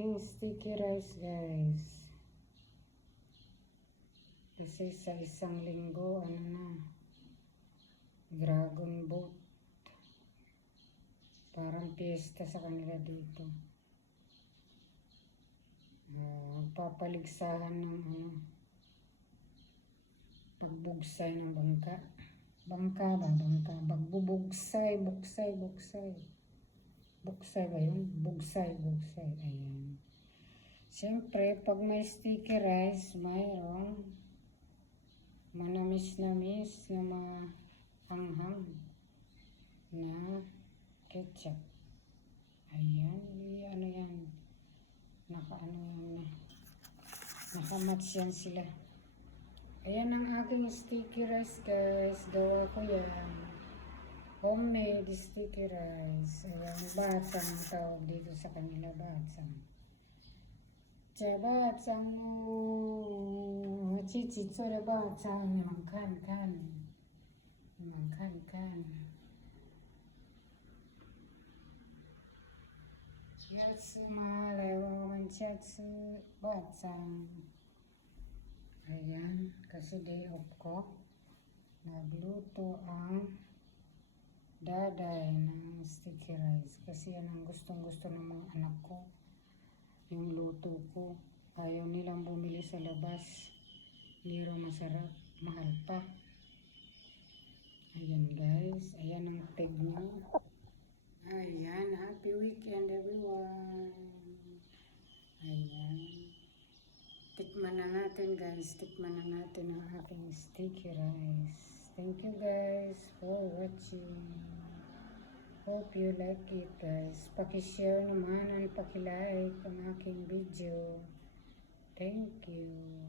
aking sticky rice, guys. Kasi sa isang linggo, dragon boat. Parang piyesta sa kanila dito. Papaligsahan ng pagbugsay ng bangka. Bangka. Bugsay ba yun? Bugsay. Ayan. Siyempre, pag may sticky rice, mayroong manamis-namis na mahanghang na ketchup. Ayan. Yan. Nakamatch yan sila. Ayan ang aking sticky rice, guys. Gawa ko yan. Homemade sticky rice. Ayan, batsang ang tawag dito sa kanila. Batsang. Batsang mo. Chichitso na batsang. Kan. Yatsu malayo manchatsu batsang. Ayan, kasi day off ko. Nagluto ang daday ng sticky rice. Kasi yan ang gustong-gusto ng mga anak ko. Yung luto ko. Ayaw nilang bumili sa labas. Hindi raw masarap. Mahal pa. Ayan, guys. Ayan ang peg niya. Ayan. Happy weekend, everyone. Ayan. Tikman na natin, guys. Tikman na natin ang aking sticky rice. Thank you, guys, for watching. Hope you like it, guys. Paki-share naman at paki-like ang aking video. Thank you.